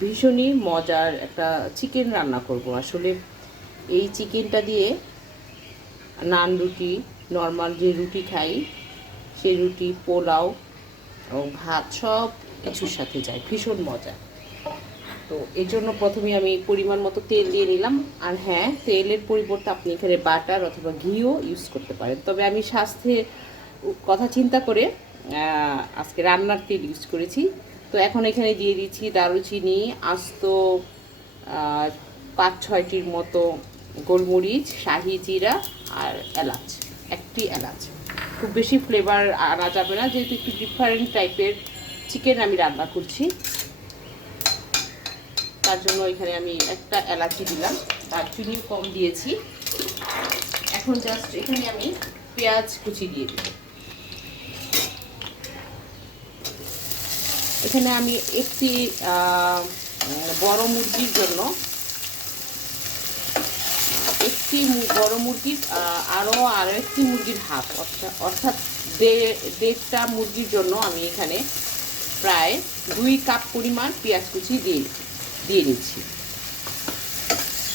ভীষণই মজার একটা চিকেন রান্না করব। আসলে এই চিকেনটা দিয়ে নান রুটি নর্মাল যে রুটি খাই সেই রুটি, পোলাও এবং ভাত সব কিছুর সাথে যায়, ভীষণ মজা। তো এর জন্য প্রথমে আমি পরিমাণ মতো তেল দিয়ে নিলাম। আর হ্যাঁ তেলের পরিবর্তে আপনি এখানে বাটার অথবা ঘিও ইউজ করতে পারেন। তবে আমি স্বাস্থ্যের কথা চিন্তা করে আজকে রান্নার তেল ইউজ করেছি। তো এখন এখানে দিয়ে দিচ্ছি দারুচিনি, আস্ত পাঁচ ছয়টির মতো গোলমরিচ, শাহি জিরা আর এলাচ, একটি এলাচ। খুব বেশি ফ্লেভার আনা যাবে না, যেহেতু একটু ডিফারেন্ট টাইপের চিকেন আমি রান্না করছি। তার জন্য এখানে আমি একটা এলাচি দিলাম, দারচিনিও কম দিয়েছি। এখন জাস্ট এখানে আমি পেঁয়াজ কুচি দিয়ে দিব এখানে আমি একটি বড় মুরগির জন্য একটি বড় মুরগির আরও আরও একটি মুরগির হাফ অর্থাৎ অর্থাৎ দেড়টা মুরগির জন্য আমি এখানে প্রায় দুই কাপ পরিমাণ পেঁয়াজ কুচি দিয়ে দিয়ে নিচ্ছি।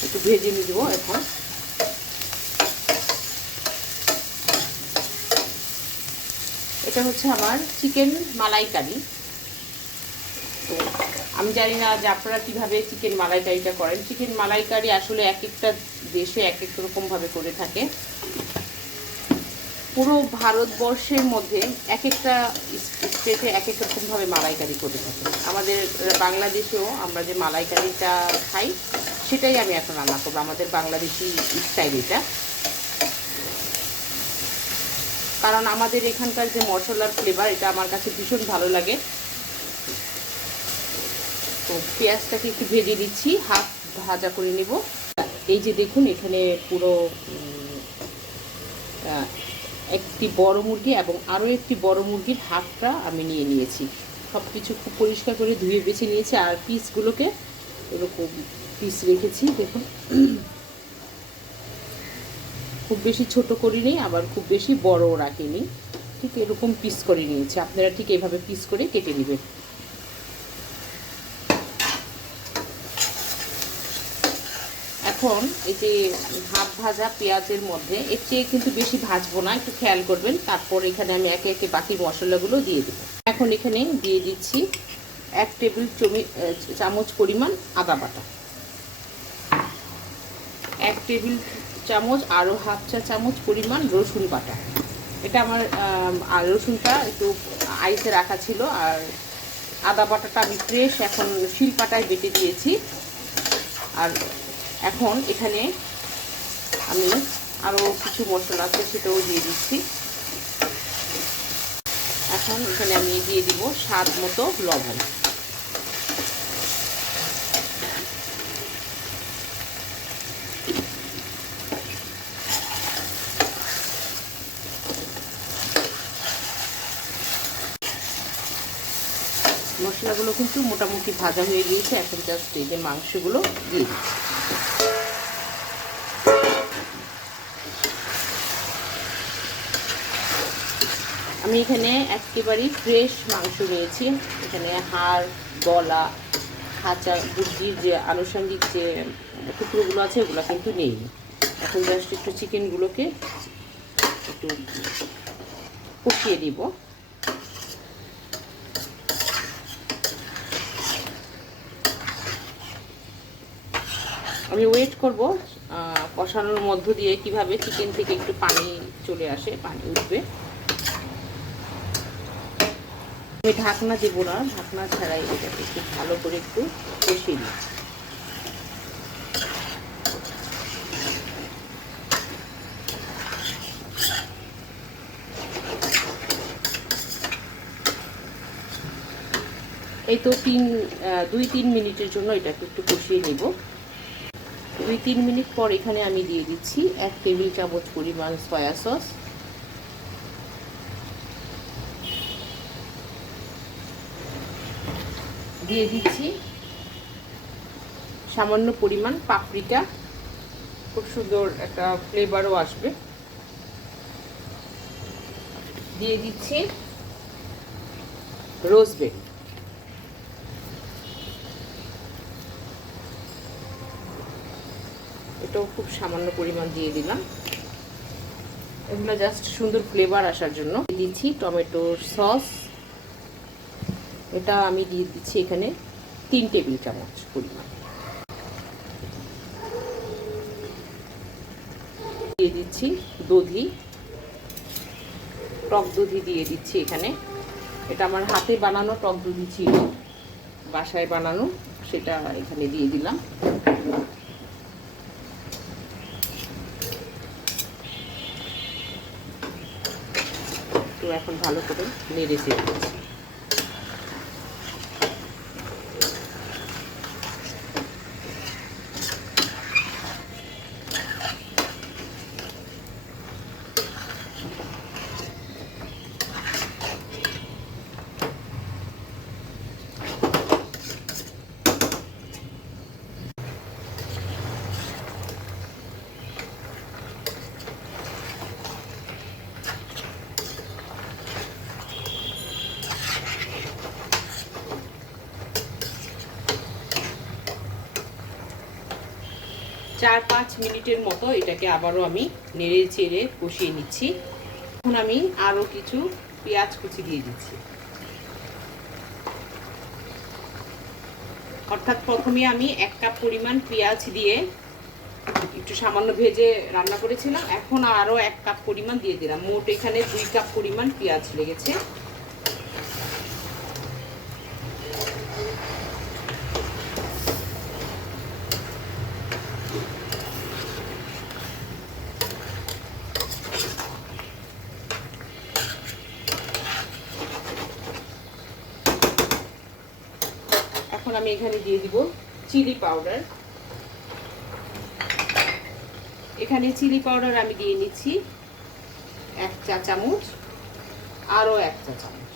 একটু ভেজে নিব এখন। এটা হচ্ছে আমার চিকেন মালাইকারি। আমি জানি না যে আপনারা কীভাবে চিকেন মালাইকারিটা করেন। চিকেন মালাইকারি আসলে এক একটা দেশে এক এক রকমভাবে করে থাকে। পুরো ভারতবর্ষের মধ্যে এক একটা স্টেটে এক এক রকমভাবে মালাইকারি করে থাকে। আমাদের বাংলাদেশেও আমরা যে মালাইকারিটা খাই, সেটাই আমি এখন রান্না করব। আমাদের বাংলাদেশি স্টাইল এটা। কারণ আমাদের এখানকার যে মশলার ফ্লেভার এটা আমার কাছে ভীষণ ভালো লাগে। পেঁয়াজটাকে একটু ভেজে দিচ্ছি হাফ ভাজা করে নেব। এই যে দেখুন, এখানে পুরো একটি বড় মুরগি এবং আরও একটি বড় মুরগির হাফটা আমি নিয়ে নিয়েছি। সব কিছু খুব পরিষ্কার করে ধুয়ে বেছে নিয়েছি আর পিসগুলোকে এরকম পিস রেখেছি, দেখুন। খুব বেশি ছোট করিনি, আবার খুব বেশি বড়ও রাখিনি। ঠিক এরকম পিস করে নিয়েছি। আপনারা ঠিক এইভাবে পিস করে কেটে নেবেন। এখন এই যে হাফ ভাজা পেঁয়াজের মধ্যে, এর চেয়ে কিন্তু বেশি ভাজবো না, একটু খেয়াল করবেন। তারপর এখানে আমি একে একে বাকি মশলাগুলো দিয়ে দেবো। এখন এখানে দিয়ে দিচ্ছি এক টেবিল চমি চামচ পরিমাণ আদা বাটা। এক টেবিল চামচ আরও হাফ চা চামচ পরিমাণ রসুন বাটা। এটা আমার রসুনটা একটু আইসে রাখা ছিল, আর আদা বাটাটা আমি ফ্রেশ এখন শিলপাটায় বেটে দিয়েছি। আর এখন এখানে আমি আরও কিছু মশলা আছে সেটাও দিয়ে দিচ্ছি। এখন এখানে আমি দিয়ে দিব স্বাদ মতো লবণ। মশলাগুলো কিন্তু মোটামুটি ভাজা হয়ে গিয়েছে, এখন জাস্ট এই যে মাংসগুলো দিয়ে দিচ্ছি। আমি এখানে একেবারেই ফ্রেশ মাংস নিয়েছি। এখানে হাড়, গলা, খাঁচা বুদ্ধির যে আনুষঙ্গিক যে টুকরোগুলো আছে, ওগুলো কিন্তু নেই। এখন জাস্ট একটু চিকেনগুলোকে একটু কষিয়ে দিব। আমি ওয়েট করব কষানোর মধ্য দিয়ে কীভাবে চিকেন থেকে একটু পানি চলে আসে, পানি উঠবে। আমি ঢাকনা দেব না, ঢাকনা ছাড়াই এটাকে একটু ভালো করে একটু কষিয়ে দিচ্ছি এই তো তিন দুই তিন মিনিটের জন্য এটাকে একটু কষিয়ে নিব। দুই তিন মিনিট পর এখানে আমি দিয়ে দিচ্ছি এক টেবিল চামচ পরিমাণ সয়া সস। দিয়ে দিচ্ছি। সামান্য পরিমাণ পাপড়িটা। খুব সুন্দর একটা ফ্লেভারও আসবে। দিয়ে দিচ্ছি রোজবেরি এটাও খুব সামান্য পরিমাণ দিয়ে দিলাম। এগুলো জাস্ট সুন্দর ফ্লেভার আসার জন্য। দিচ্ছি টমেটোর সস এটা আমি দিয়ে দিচ্ছি এখানে তিন টেবিল চামচ পরিমাণ। দিয়ে দিচ্ছি দধি। টক দধি দিয়ে দিচ্ছি এখানে। এটা আমার হাতে বানানো টক দধি ছিল। বাসায় বানানো, সেটা এখানে দিয়ে দিলাম। তো এখন ভালো করে নেড়ে চেড়ে দিচ্ছি চার পাঁচ মিনিটের মতো এটাকে আবারও আমি নেড়ে চেড়ে কষিয়ে নিচ্ছি। এখন আমি আরও কিছু পেঁয়াজ কুচি দিয়ে দিচ্ছি। অর্থাৎ প্রথমে আমি এক কাপ পরিমাণ পেঁয়াজ দিয়ে একটু সামান্য ভেজে রান্না করেছিলাম। এখন আরও এক কাপ পরিমাণ দিয়ে দিলাম। মোট এখানে দুই কাপ পরিমাণ পেঁয়াজ লেগেছে এখন আমি এখানে দিয়ে দিব চিলি পাউডার। এখানে চিলি পাউডার আমি দিয়ে নিচ্ছি এক চা চামচ, আরও এক চা চামচ।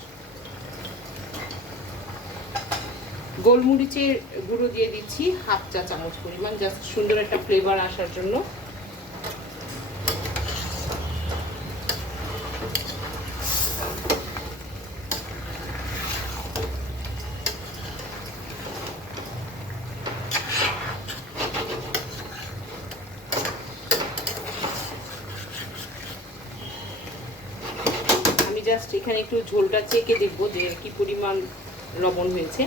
গোলমরিচের গুঁড়ো দিয়ে দিচ্ছি হাফ চা চামচ পরিমাণ, জাস্ট সুন্দর একটা ফ্লেভার আসার জন্য আমি জাস্ট এখানে একটু ঝোলটা চেকে দেখব যে কি পরিমাণ লবণ হয়েছে।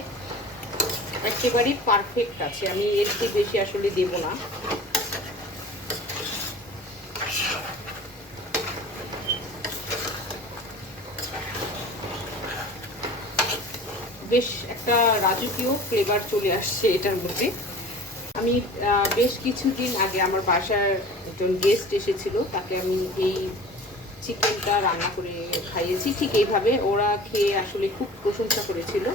একেবারেই পারফেক্ট আছে। আমি এর চেয়ে বেশি আসলে দেব না। বেশ একটা রাজকীয় ফ্লেভার চলে আসছে এটার মধ্যে। আমি বেশ কিছুদিন আগে আমার বাসার একজন গেস্ট এসেছিল, তাকে আমি এই চিকেনটা রান্না করে খাইয়েছি, ঠিক এইভাবে। ওরা খেয়ে আসলে খুব প্রশংসা করেছিল।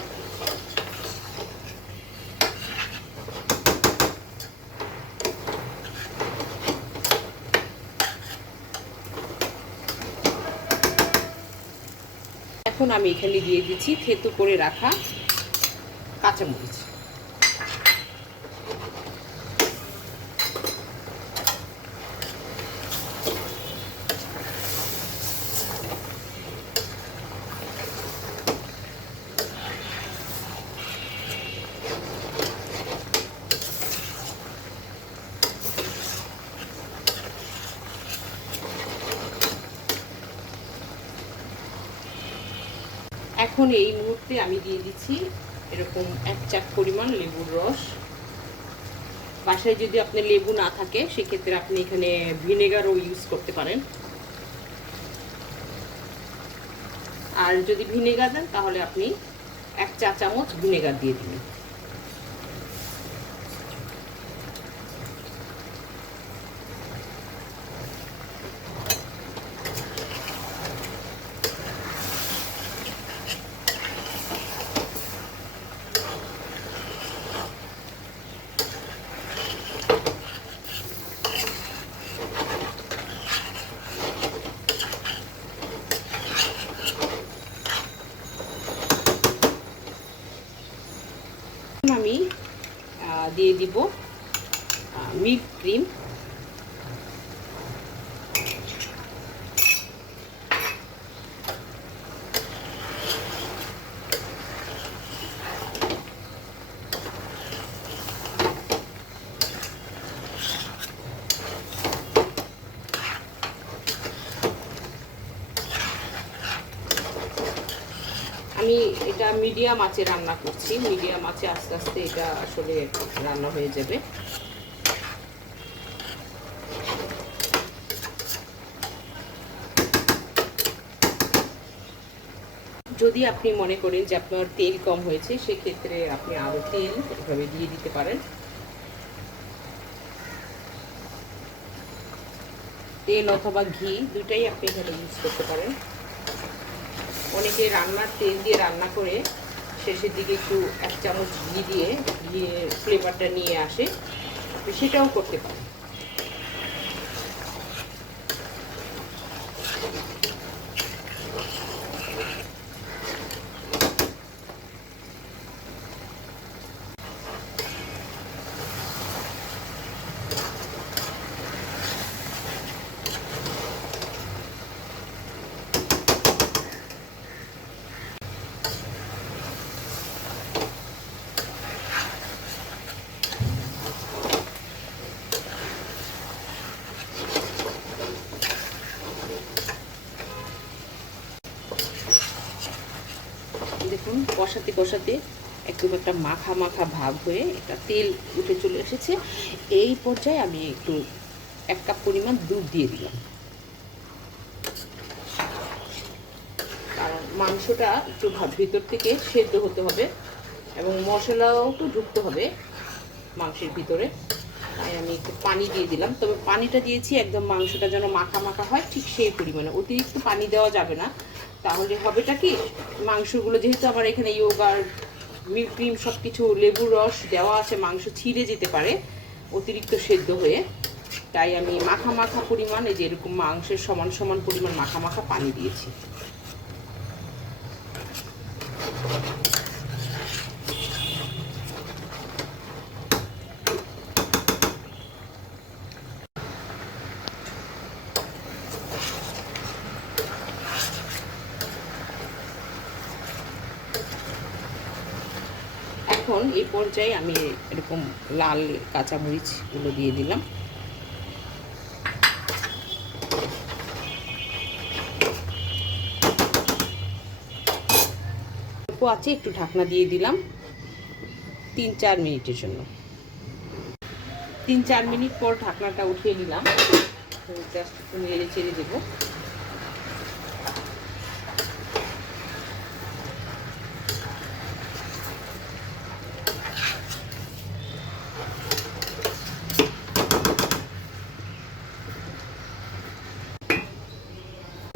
এখন আমি এখানে দিয়ে দিচ্ছি থেতু করে রাখা কাঁচামরিচ এখন এই মুহূর্তে আমি দিয়ে দিচ্ছি এরকম এক চাক পরিমাণ লেবুর রস। বাসায় যদি আপনার লেবু না থাকে, সেক্ষেত্রে আপনি এখানে ভিনেগারও ইউজ করতে পারেন। আর যদি ভিনেগার দেন, তাহলে আপনি এক চা চামচ ভিনেগার দিয়ে দিন আমি আহ, দিয়ে দিব মিল্ক ক্রিম মিডিয়াম আঁচে রান্না করছি। মিডিয়াম আঁচে আস্তে আস্তে এটা আসলে রান্না হয়ে যাবে। যদি আপনি মনে করেন যে আপনার তেল কম হয়েছে, সেক্ষেত্রে আপনি আরও তেল এভাবে দিয়ে দিতে পারেন। তেল অথবা ঘি দুটাই আপনি এখানে ইউজ করতে পারেন। অনেকে রান্নার তেল দিয়ে রান্না করে শেষের দিকে একটু এক চামচ ঘি দিয়ে, ঘি ফ্লেভারটা নিয়ে আসে। সেটাও করতে পারেন দেখুন কষাতে একদম একটা মাখা মাখা ভাব হয়ে একটা তেল উঠে চলে এসেছে। এই পর্যায়ে আমি একটু এক কাপ পরিমাণ দুধ দিয়ে দিলাম। কারণ মাংসটা একটু ভিতর থেকে সেদ্ধ হতে হবে এবং মশলাও তো ঢুকতে হবে মাংসের ভিতরে। তাই আমি একটু পানি দিয়ে দিলাম। তবে পানিটা দিয়েছি, একদম মাংসটা যেন মাখা মাখা হয়, ঠিক সেই পরিমাণে। অতিরিক্ত পানি দেওয়া যাবে না। তাহলে হবেটা কি? মাংসগুলো যেহেতু আমার এখানে ইয়োগার মিল্ক ক্রিম সব কিছু লেবুর রস দেওয়া আছে, মাংস ছিঁড়ে যেতে পারে অতিরিক্ত সেদ্ধ হয়ে। তাই আমি মাখা মাখা পরিমাণ, এই যে এরকম মাংসের সমান সমান পরিমাণ মাখা মাখা পানি দিয়েছি এখন এই পর্যায়ে আমি এরকম লাল কাঁচামরিচগুলো দিয়ে দিলাম। আছে, একটু ঢাকনা দিয়ে দিলাম। তিন চার মিনিটের জন্য। তিন চার মিনিট পর ঢাকনাটা উঠিয়ে নিলাম। জাস্ট একটু নেড়ে চেড়ে দেবো।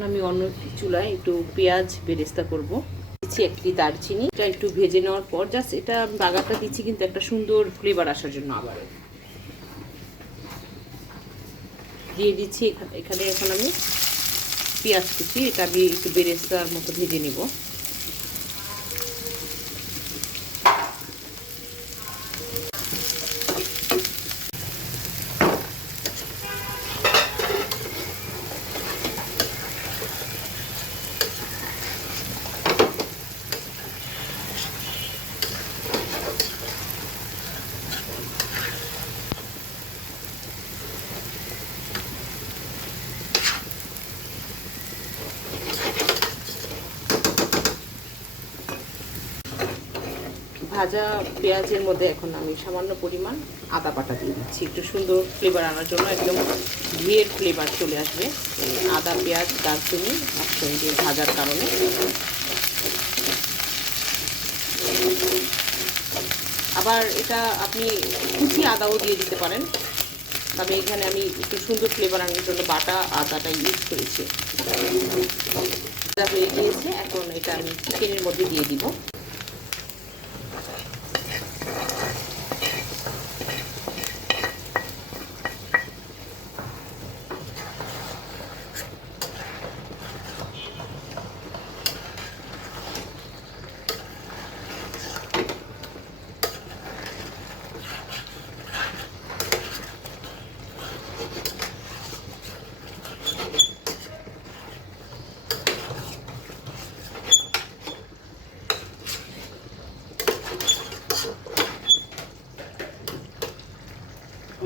আমি অন্য চুলায় একটু পেঁয়াজ বেরেস্তা করব। দিচ্ছি একটি দারচিনি। এটা একটু ভেজে নেওয়ার পর জাস্ট এটা আমি বাগারটা দিচ্ছি, কিন্তু একটা সুন্দর ফ্লেভার আসার জন্য আবার দিয়ে দিচ্ছি এখা- এখানে এখন আমি পেঁয়াজ কুচি, এটা আমি একটু বেরেস্তার মতো ভেজে নেব। ভাজা পেঁয়াজের মধ্যে এখন আমি সামান্য পরিমাণ আদা বাটা দিয়ে দিচ্ছি। একটু সুন্দর ফ্লেভার আনার জন্য একদম ঘিয়ের ফ্লেভার চলে আসবে। আদা, পেঁয়াজ, দারচিনি একসঙ্গে ভাজার কারণে। আবার এটা আপনি কুচি আদাও দিয়ে দিতে পারেন। তবে এখানে আমি একটু সুন্দর ফ্লেভার আনার জন্য বাটা আদাটা ইউজ করেছি। হয়ে গিয়েছে, এখন এটা আমি চিকেনের মধ্যে দিয়ে দিব।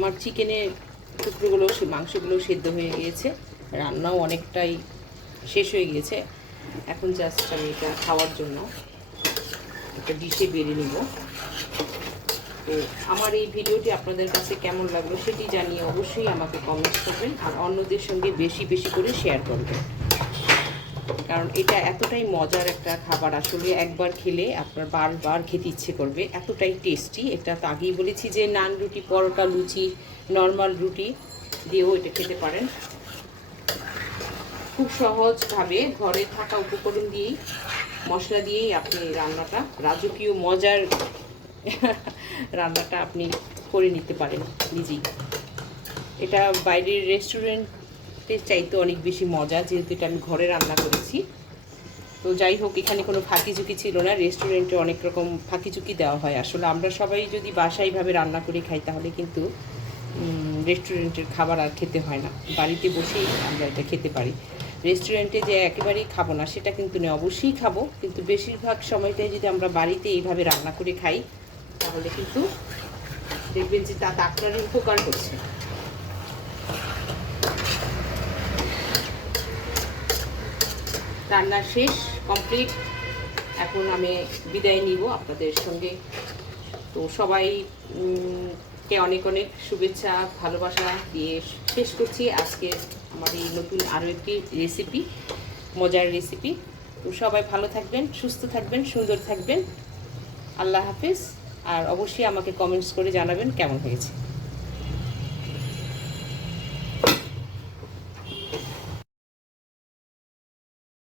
আমার চিকেনের টুকরোগুলো, সে মাংসগুলো সেদ্ধ হয়ে গিয়েছে। রান্নাও অনেকটাই শেষ হয়ে গিয়েছে। এখন জাস্ট আমি এটা খাওয়ার জন্য একটা ডিশে বেড়ে নিব। তো আমার এই ভিডিওটি আপনাদের কাছে কেমন লাগল সেটি জানিয়ে অবশ্যই আমাকে কমেন্ট করবেন আর অন্যদের সঙ্গে বেশি বেশি করে শেয়ার করবেন। কারণ এটা এতটাই মজার একটা খাবার। আসলে একবার খেলে আপনার বারবার খেতে ইচ্ছে করবে। এতটাই টেস্টি এটা তো আগেই বলেছি যে নান রুটি, পরোটা, লুচি নর্মাল রুটি দিয়েও এটা খেতে পারেন। খুব সহজভাবে ঘরে থাকা উপকরণ দিয়েই, মশলা দিয়েই আপনি রান্নাটা, রাজকীয় মজার রান্নাটা আপনি করে নিতে পারেন নিজেই। এটা বাইরের রেস্টুরেন্টের চাইতে অনেক বেশি মজা, যেহেতু এটা আমি ঘরে রান্না করেছি। তো যাই হোক, এখানে কোনো ফাঁকি ঝুঁকি ছিল না। রেস্টুরেন্টে অনেক রকম ফাঁকি ঝুঁকি দেওয়া হয়। আসলে আমরা সবাই যদি বাসায় এইভাবে রান্না করে খাই, তাহলে কিন্তু রেস্টুরেন্টের খাবার আর খেতে হয় না। বাড়িতে বসেই আমরা এটা খেতে পারি। রেস্টুরেন্টে যে একেবারেই খাব না, সেটা কিন্তু নয়। অবশ্যই খাব, কিন্তু বেশিরভাগ সময়টাই যদি আমরা বাড়িতে এইভাবে রান্না করে খাই, তাহলে কিন্তু দেখবেন যে তা ডাক্তারের উপকার করছে রান্না শেষ কমপ্লিট এখন আমি বিদায় নিব আপনাদের সঙ্গে। তো সবাই উম, কে অনেক অনেক শুভেচ্ছা ভালোবাসা দিয়ে শেষ করছি আজকে আমার এই নতুন আরও একটি রেসিপি মজার রেসিপি তো সবাই ভালো থাকবেন সুস্থ থাকবেন সুন্দর থাকবেন। আল্লাহ হাফিজ। আর অবশ্যই আমাকে কমেন্টস করে জানাবেন কেমন হয়েছে।